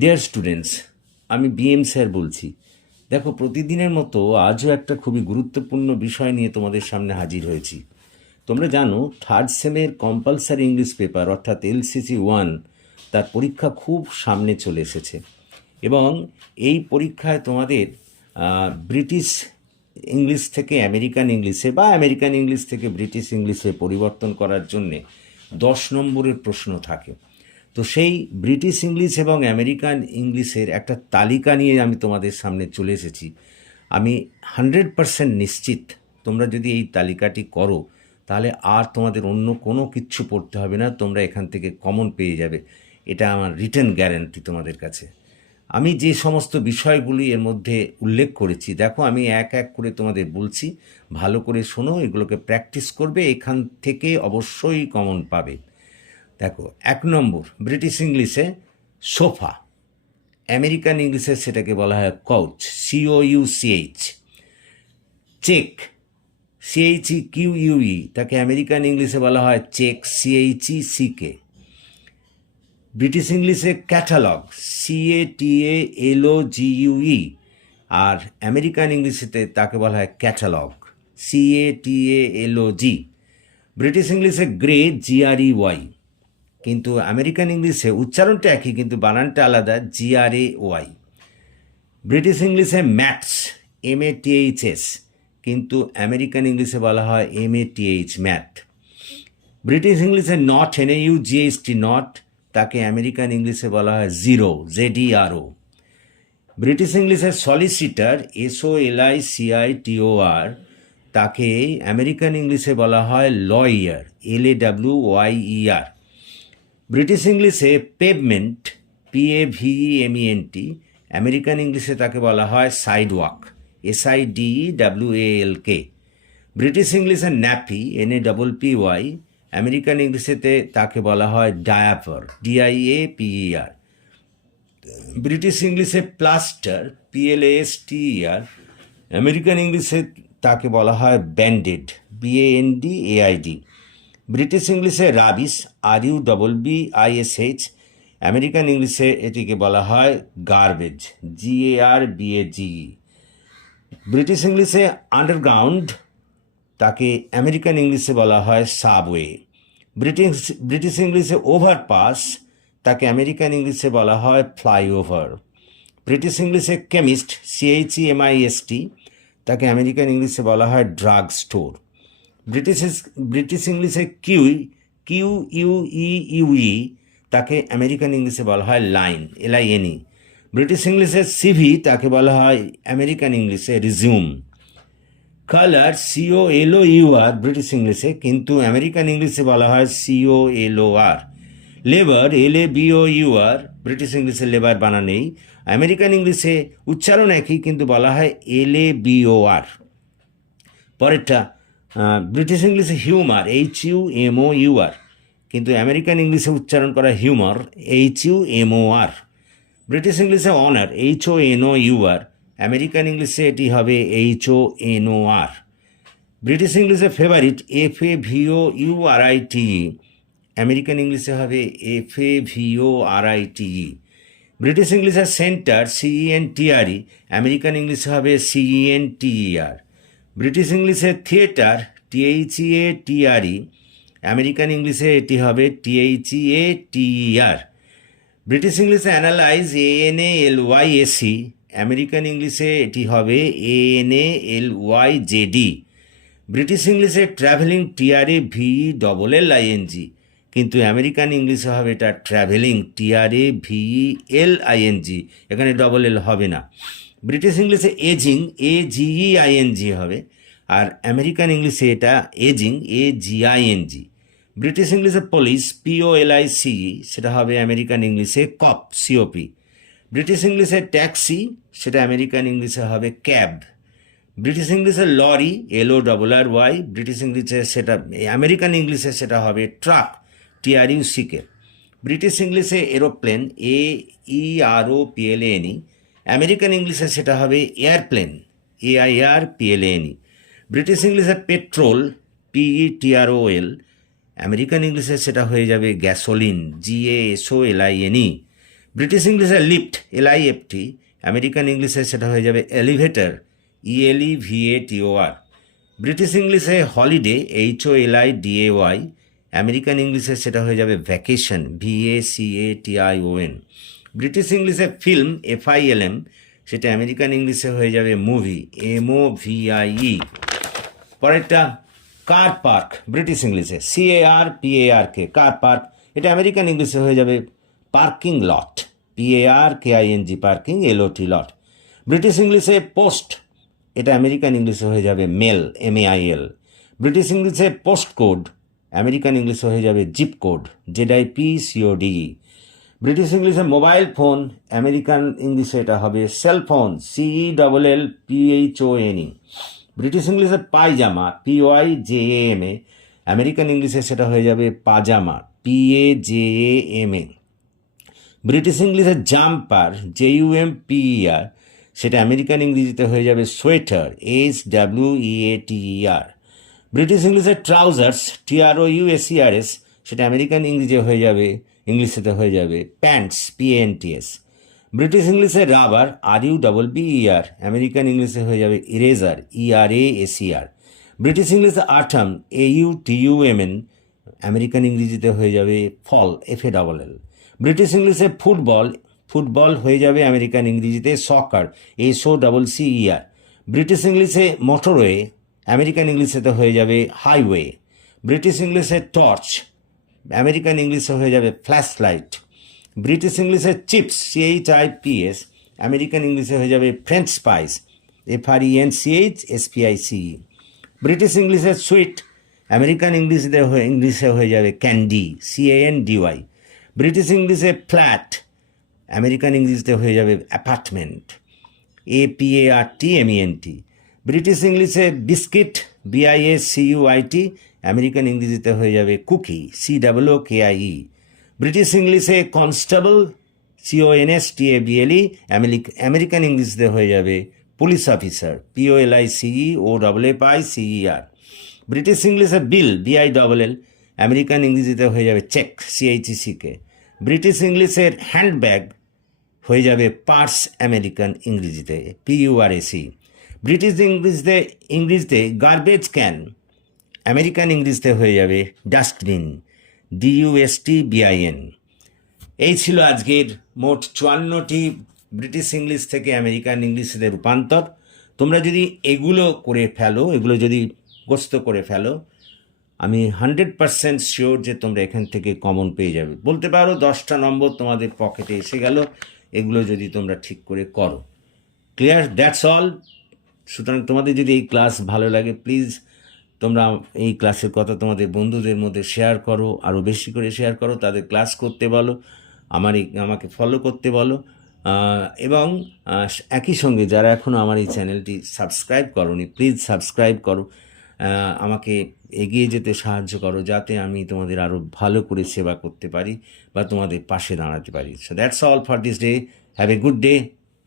Dear students, আমি BM sir বলছি। দেখো, প্রতিদিনের মতো আজও একটা খুবই গুরুত্বপূর্ণ বিষয় নিয়ে তোমাদের সামনে হাজির হয়েছি। তোমরা জানো, থার্ড সেমের কম্পালসারি ইংলিশ পেপার অর্থাৎ LCC-1 তার পরীক্ষা খুব সামনে চলে এসেছে এবং এই পরীক্ষায় তোমাদের ব্রিটিশ ইংলিশ থেকে আমেরিকান ইংলিশে বা আমেরিকান ইংলিশ থেকে ব্রিটিশ ইংলিশে পরিবর্তন করার জন্যে 10 নম্বরের প্রশ্ন থাকে। তো সেই ব্রিটিশ ইংলিশ এবং আমেরিকান ইংলিশের একটা তালিকা নিয়ে আমি তোমাদের সামনে চলে এসেছি। আমি 100% নিশ্চিত তোমরা যদি এই তালিকাটি করো তাহলে আর তোমাদের অন্য কোনো কিচ্ছু পড়তে হবে না, তোমরা এখান থেকে কমন পেয়ে যাবে। এটা আমার রিটেন গ্যারান্টি তোমাদের কাছে। আমি যে সমস্ত বিষয়গুলি এর মধ্যে উল্লেখ করেছি, দেখো আমি এক এক করে তোমাদের বলছি, ভালো করে শোনো, এগুলোকে প্র্যাকটিস করবে, এখান থেকে অবশ্যই কমন পাবে। দেখো, 1 নম্বর, ব্রিটিশ ইংলিশে সোফা, আমেরিকান ইংলিশে সেটাকে বলা হয় কাউচ, COUCH। চেক, CHEQUE, তাকে আমেরিকান ইংলিশে বলা হয় চেক, CHECK। ব্রিটিশ ইংলিশে ক্যাটালগ, CATALOGUE, আর আমেরিকান ইংলিশেতে তাকে বলা হয় ক্যাটালগ, CATALOG। ব্রিটিশ ইংলিশে গ্রে, GREY, কিন্তু আমেরিকান ইংলিশে উচ্চারণটা একই কিন্তু বানানটা আলাদা, GRAY। ব্রিটিশ ইংলিশে ম্যাথস, MATHS, কিন্তু আমেরিকান ইংলিশে বলা হয় MATH, ম্যাথ। ব্রিটিশ ইংলিশে নট, NAUGHT, নট, তাকে আমেরিকান ইংলিশে বলা হয় জিরো, ZERO। ব্রিটিশ ইংলিশে সলিসিটার, SOLICITOR, তাকে আমেরিকান ইংলিশে বলা হয় লয়ার, LAWYER। ব্রিটিশ ইংলিশে পেভমেন্ট, PAVEMENT, আমেরিকান ইংলিশে তাকে বলা হয় সাইডওয়াক, SIDEWALK। ব্রিটিশ ইংলিশে ন্যাপি, NAPPY, আমেরিকান ইংলিশেতে তাকে বলা হয় ডায়াপার, DIAPER। ব্রিটিশ ইংলিশে প্লাস্টার, PLASTER, আমেরিকান ইংলিশে তাকে বলা হয় ব্যান্ডেড, BANDAID। ব্রিটিশ ইংলিশে রাবিশ, RUBBISH, আমেরিকান ইংলিশে এটিকে বলা হয় গার্বেজ, GARBAGE। ব্রিটিশ ইংলিশে আন্ডারগ্রাউন্ড, তাকে আমেরিকান ইংলিশে বলা হয় সাবওয়ে। ব্রিটিশ ইংলিশে ওভারপাস, তাকে আমেরিকান ইংলিশে বলা হয় ফ্লাইওভার। ব্রিটিশ ইংলিশে কেমিস্ট, CHEMIST, তাকে আমেরিকান ইংলিশে বলা হয় ড্রাগ স্টোর। ব্রিটিশ ইংলিশে QUEUE, তাকে আমেরিকান ইংলিশে বলা হয় লাইন, LINE। ব্রিটিশ ইংলিশে সিভি, তাকে বলা হয় আমেরিকান ইংলিশে রিজিউম। কালার, COLOUR, ব্রিটিশ ইংলিশে, কিন্তু আমেরিকান ইংলিশে বলা হয় COLOR। লেবার, LABOUR, ব্রিটিশ ইংলিশে লেবার বানা নেই, আমেরিকান ইংলিশে উচ্চারণ একই কিন্তু বলা হয় LABOR। পরেরটা, ব্রিটিশ ইংলিশে হিউমার, HUMOUR, কিন্তু আমেরিকান ইংলিশে উচ্চারণ করা হিউমার, HUMOR। ব্রিটিশ ইংলিশে অনার, HONOUR, আমেরিকান ইংলিশে এটি হবে HONOR। ব্রিটিশ ইংলিশে ফেভারিট, FAVOURITE, আমেরিকান ইংলিশে হবে FAVORITE। ব্রিটিশ ইংলিশে সেন্টার, CENTRE, আমেরিকান ইংলিশে হবে CENTER। ব্রিটিশ ইংলিশে থিয়েটার, THEATRE, আমেরিকান ইংলিশে এটি হবে THEATER। ব্রিটিশ ইংলিশে অ্যানালাইজ, ANALYSE, আমেরিকান ইংলিশে এটি হবে ANALYZD। ব্রিটিশ ইংলিশে ট্রাভেলিং, TRAVELLING, কিন্তু আমেরিকান ইংলিশে হবে এটা ট্রাভেলিং, TRAVELING, এখানে ডবল হবে না। ব্রিটিশ ইংলিশে এজিং, AGEING হবে, আর আমেরিকান ইংলিশে এটা এজিং, AGING। ব্রিটিশ ইংলিশে পুলিশ, POLICE, সেটা হবে আমেরিকান ইংলিশে কপ, COP। ব্রিটিশ ইংলিশে ট্যাক্সি, সেটা আমেরিকান ইংলিশে হবে ক্যাব। ব্রিটিশ ইংলিশে লরি, LORRY, ব্রিটিশ ইংলিশে সেটা, আমেরিকান ইংলিশে সেটা হবে ট্রাক, TRUCK। ব্রিটিশ ইংলিশে এরোপ্লেন, AEROPLANE, আমেরিকান ইংলিশে সেটা হবে এয়ারপ্লেন, AIRPLANE। ব্রিটিশ ইংলিশে পেট্রোল, PETROL, আমেরিকান ইংলিশে সেটা হয়ে যাবে গ্যাসোলিন, GASOLINE। ব্রিটিশ ইংলিশে লিফট, LIFT, আমেরিকান ইংলিশে সেটা হয়ে যাবে এলিভেটর, ELEVATOR। ব্রিটিশ ইংলিশে হলিডে, HOLIDAY, আমেরিকান ইংলিশে সেটা হয়ে যাবে ভ্যাকেশন, VACATION। ব্রিটিশ ইংলিশে ফিল্ম, FILM, সেটা আমেরিকান ইংলিশে হয়ে যাবে মুভি, MOVIE। পরেরটা কার পার্ক, ব্রিটিশ ইংলিশে CARPARK, কার পার্ক, এটা আমেরিকান ইংলিশে হয়ে যাবে parking lot, PARKING, parking, LOT, লট। ব্রিটিশ ইংলিশে পোস্ট, এটা আমেরিকান ইংলিশে হয়ে যাবে মেল, MAIL। ব্রিটিশ ইংলিশে পোস্ট কোড, আমেরিকান ইংলিশে হয়ে যাবে জিপ কোড, ZIPCODE। ব্রিটিশ ইংলিশে মোবাইল ফোন, আমেরিকান ইংলিশে এটা হবে সেলফোন, CELLPHONE। ব্রিটিশ ইংলিশে পায়জামা, PYJAMA, আমেরিকান ইংলিশে সেটা হয়ে যাবে পাজামা, PAJAMA। ব্রিটিশ ইংলিশে জাম্পার, JUMPER, সেটা আমেরিকান ইংরেজিতে হয়ে যাবে সোয়েটার, SWEATER। ব্রিটিশ ইংলিশে ট্রাউজার্স, TROUSERS, সেটা আমেরিকান ইংরেজি হয়ে যাবে, ইংলিশেতে হয়ে যাবে প্যান্টস, PANTS। ব্রিটিশ ইংলিশে রাবার, RUBBER, আমেরিকান ইংলিশে হয়ে যাবে ইরেজার, ERASER। ব্রিটিশ ইংলিশে আটাম, AUTUMN, আমেরিকান ইংরেজিতে হয়ে যাবে ফল, FALL। ব্রিটিশ ইংলিশে ফুটবল, ফুটবল হয়ে যাবে আমেরিকান ইংরেজিতে সকার, SOCCER। ব্রিটিশ ইংলিশে মোটরওয়ে, আমেরিকান ইংলিশেতে হয়ে যাবে হাইওয়ে। ব্রিটিশ ইংলিশে টর্চ, আমেরিকান ইংলিশে হয়ে যাবে ফ্ল্যাশ লাইট। ব্রিটিশ ইংলিশে চিপস, CHIPS, আমেরিকান ইংলিশে হয়ে যাবে ফ্রেঞ্চ ফ্রাইস, FRENCHSPICE। ব্রিটিশ ইংলিশে সুইট, আমেরিকান ইংলিশে হয়ে যাবে ক্যান্ডি, CANDY। ব্রিটিশ ইংলিশে ফ্ল্যাট, আমেরিকান ইংলিশে হয়ে যাবে অ্যাপার্টমেন্ট, APARTMENT। ব্রিটিশ ইংলিশে বিস্কিট, BISCUIT, আমেরিকান ইংরেজিতে হয়ে যাবে কুকি, COOKIE। ব্রিটিশ ইংলিশে কনস্টেবল, CONSTABLE, আমেরিকান ইংলিশে হয়ে যাবে পুলিশ অফিসার, POLICEOFFICER। ব্রিটিশ ইংলিশে বিল, BILL, আমেরিকান ইংরেজিতে হয়ে যাবে চেক, CHECK। ব্রিটিশ ইংলিশের হ্যান্ডব্যাগ হয়ে যাবে পার্স, আমেরিকান ইংরেজিতে PURAC। ব্রিটিশ ইংরেজিতে গার্বেজ ক্যান, আমেরিকান ইংরেজিতে হয়ে যাবে ডাস্টবিন, DUSTBIN। এই ছিল আজকের মোট 54টি ব্রিটিশ ইংলিশ থেকে আমেরিকান ইংলিশে রূপান্তর। তোমরা যদি এগুলো করে ফেলো, এগুলো যদি মুখস্থ করে ফেলো, আমি 100% শিওর যে তোমরা এখান থেকে কমন পেয়ে যাবে। বলতে পারো 10টা নম্বর তোমাদের পকেটে এসে গেল, এগুলো যদি তোমরা ঠিক করে করো। ক্লিয়ার? That's all. সুতরাং তোমাদের যদি এই ক্লাস ভালো লাগে, প্লিজ তোমরা এই ক্লাসের কথা তোমাদের বন্ধুদের মধ্যে শেয়ার করো, আরও বেশি করে শেয়ার করো, তাদের ক্লাস করতে বলো, আমাকে ফলো করতে বলো, এবং একই সঙ্গে যারা এখনও আমার এই চ্যানেলটি সাবস্ক্রাইব করোনি, প্লিজ সাবস্ক্রাইব করো, আমাকে এগিয়ে যেতে সাহায্য করো, যাতে আমি তোমাদের আরও ভালো করে সেবা করতে পারি বা তোমাদের পাশে দাঁড়াতে পারি। So that's all for this day. Have a good day.